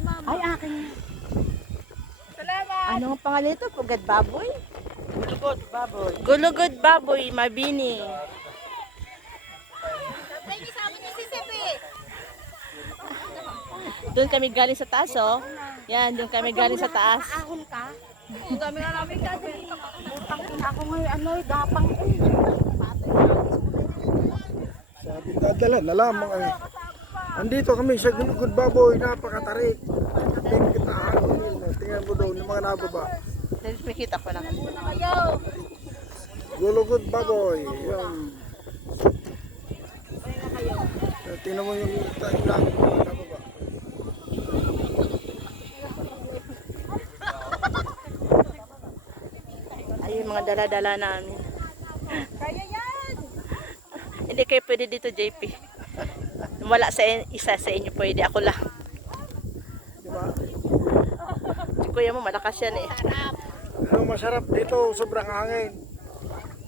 Ay, akin. Salamat. Ano ang pangalan ito? Pugad baboy? Gulugod, baboy. Gulugod baboy, mabini. Sabay niyo sa amin yung sisipi. Doon kami galing sa taas, oh. Yan, doon kami galing sa taas. Ahon ka? Ang dami na namin kasi. Ako ngayon, ano, gapang eh. Sabi dadala na lamang ay. Andito kami sa Gulugod Baboy, napakatarik. Tingnan kita tingnan mo doon yung mga nababa. Nakikita ko lang. Kayo. Gulugod Baboy. Yan. Tingnan mo yung ilang mga nababa. Ay, yung mga dala-dala namin. Kaya yan. Hindi kayo pwede dito, JP. Wala sa isa sa inyo pwede, ako lang. Diba? Si kuya mo malakas yan eh. Ano masarap dito, sobrang hangin.